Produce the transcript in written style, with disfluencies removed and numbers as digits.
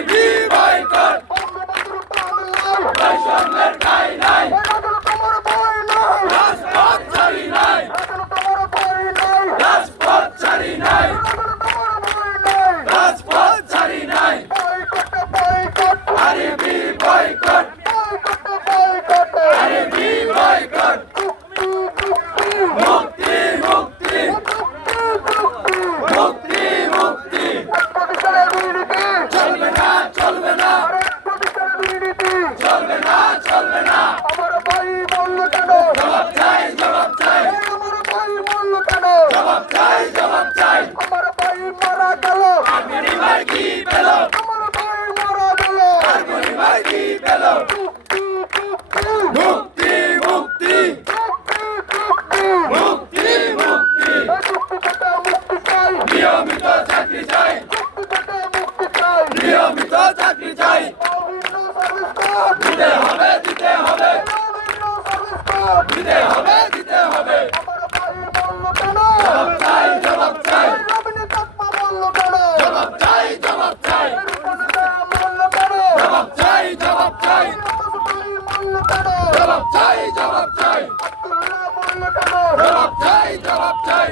আরবি বয়কট বৈষম্যের ঠাঁই নাই রাজপথ ছাড়ি নাই রাজপথ ছাড়ি নাই রাজপথ ছাড়ি নাই আরবি বয়কট আরবি বয়কট মুক্তি মুক্তি মুক্তি মুক্তি চলবে না চলবে না চলবে না চলবে না আমার ভাই বললো কেন জবাব চাই জবাব চাই আমার ভাই বললো কেন জবাব চাই জবাব চাই আমার ভাই মারা গেল আর্মি ভাই কি পেল আমার ভাই মারা গেল আর্মি ভাই কি পেল মুক্তি মুক্তি মুক্তি মুক্তি নিয়মিত চাকরি চাই নিয়মিত চাকরি চাই দিতে হবে দিতে হবে দিতে হবে দিতে হবে জবাব চাই জবাব চাই জবাব চাই জবাব চাই জবাব চাই জবাব চাই জবাব চাই জবাব চাই জবাব চাই জবাব চাই